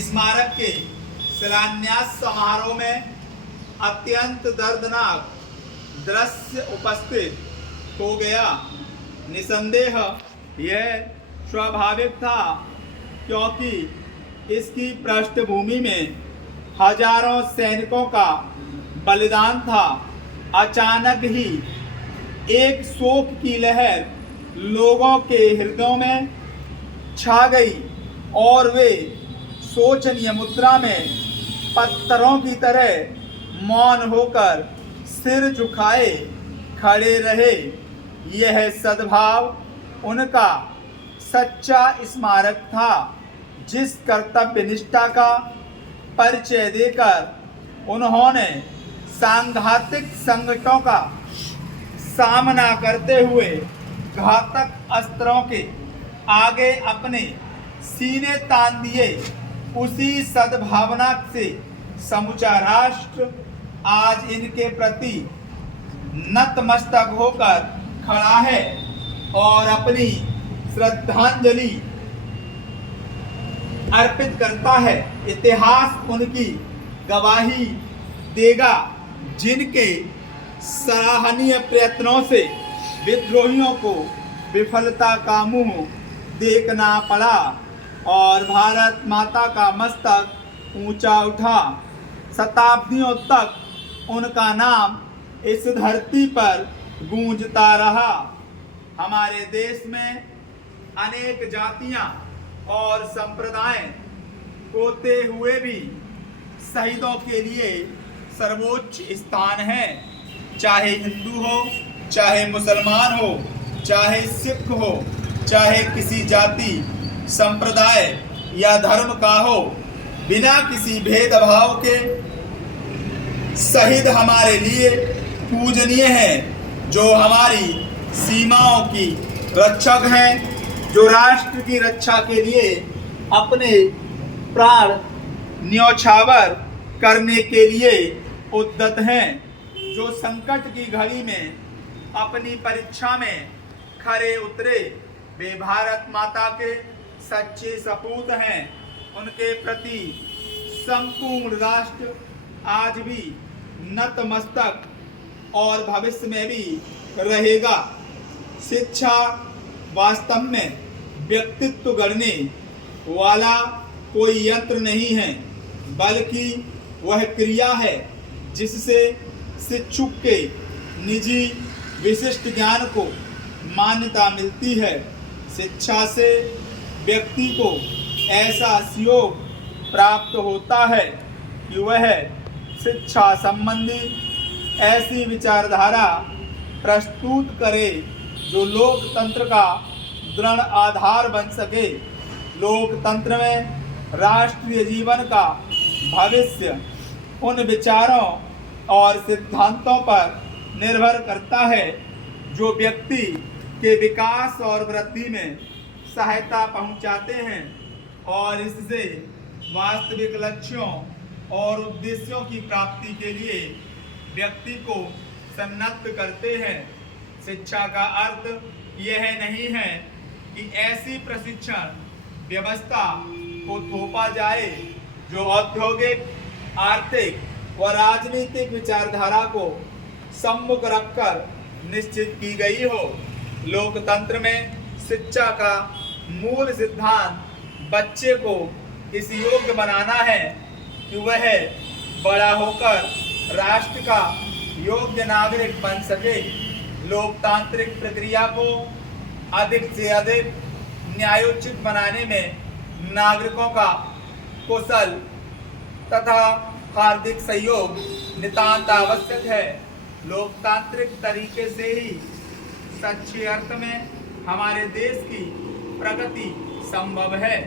स्मारक के शिलान्यास समारोह में अत्यंत दर्दनाक दृश्य उपस्थित हो गया। निसंदेह यह स्वाभाविक था, क्योंकि इसकी पृष्ठभूमि में हजारों सैनिकों का बलिदान था। अचानक ही एक शोक की लहर लोगों के हृदयों में छा गई और वे शोचनीय मुद्रा में पत्थरों की तरह मौन होकर सिर झुकाए खड़े रहे। यह सद्भाव उनका सच्चा स्मारक था, जिस कर्तव्य निष्ठा का परिचय देकर उन्होंने सांघातिक संकटों का सामना करते हुए घातक अस्त्रों के आगे अपने सीने तान दिए। उसी सद्भावना से समूचा राष्ट्र आज इनके प्रति नतमस्तक होकर खड़ा है और अपनी श्रद्धांजलि अर्पित करता है। इतिहास उनकी गवाही देगा, जिनके सराहनीय प्रयत्नों से विद्रोहियों को विफलता का मुंह देखना पड़ा और भारत माता का मस्तक ऊंचा उठा। शताब्दियों तक उनका नाम इस धरती पर गूंजता रहा। हमारे देश में अनेक जातियां और संप्रदाय होते हुए भी शहीदों के लिए सर्वोच्च स्थान है। चाहे हिंदू हो, चाहे मुसलमान हो, चाहे सिख हो, चाहे किसी जाति, संप्रदाय या धर्म का हो, बिना किसी भेदभाव के शहीद हमारे लिए पूजनीय हैं, जो हमारी सीमाओं की रक्षक हैं, जो राष्ट्र की रक्षा के लिए अपने प्राण न्यौछावर करने के लिए उद्यत हैं, जो संकट की घड़ी में अपनी परीक्षा में खरे उतरे। वे भारत माता के सच्चे सपूत हैं। उनके प्रति संपूर्ण राष्ट्र आज भी नतमस्तक और भविष्य में भी रहेगा। शिक्षा वास्तव में व्यक्तित्व गढ़ने वाला कोई यंत्र नहीं है, बल्कि वह क्रिया है जिससे शिक्षुक के निजी विशिष्ट ज्ञान को मान्यता मिलती है। शिक्षा से व्यक्ति को ऐसा सुयोग प्राप्त होता है कि वह शिक्षा संबंधी ऐसी विचारधारा प्रस्तुत करे जो लोकतंत्र का दृढ़ आधार बन सके। लोकतंत्र में राष्ट्रीय जीवन का भविष्य उन विचारों और सिद्धांतों पर निर्भर करता है जो व्यक्ति के विकास और वृद्धि में सहायता पहुंचाते हैं और इससे वास्तविक लक्ष्यों और उद्देश्यों की प्राप्ति के लिए व्यक्ति को सन्नद्ध करते हैं। शिक्षा का अर्थ यह नहीं है कि ऐसी प्रशिक्षण व्यवस्था को थोपा जाए जो औद्योगिक, आर्थिक व राजनीतिक विचारधारा को सम्मुख रखकर निश्चित की गई हो। लोकतंत्र में शिक्षा का मूल सिद्धांत बच्चे को इस योग्य बनाना है कि वह बड़ा होकर राष्ट्र का योग्य नागरिक बन सके। लोकतांत्रिक प्रक्रिया को अधिक से अधिक न्यायोचित बनाने में नागरिकों का कुशल तथा हार्दिक सहयोग नितांत आवश्यक है। लोकतांत्रिक तरीके से ही सच्चे अर्थ में हमारे देश की प्रगति संभव है।